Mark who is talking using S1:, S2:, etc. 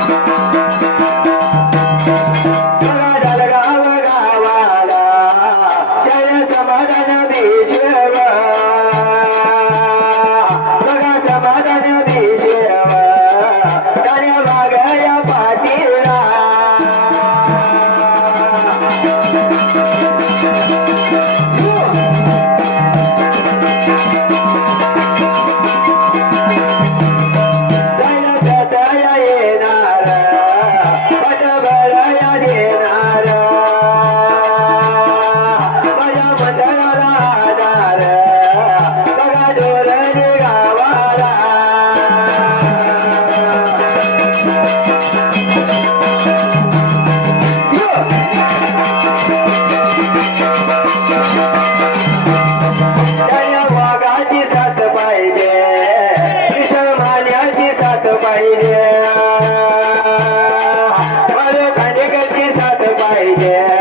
S1: Thank you. बागाची साथ पाहिजे कृष्ण मान्याची साथ पाहिजे माझ्या धान्यकाची साथ पाहिजे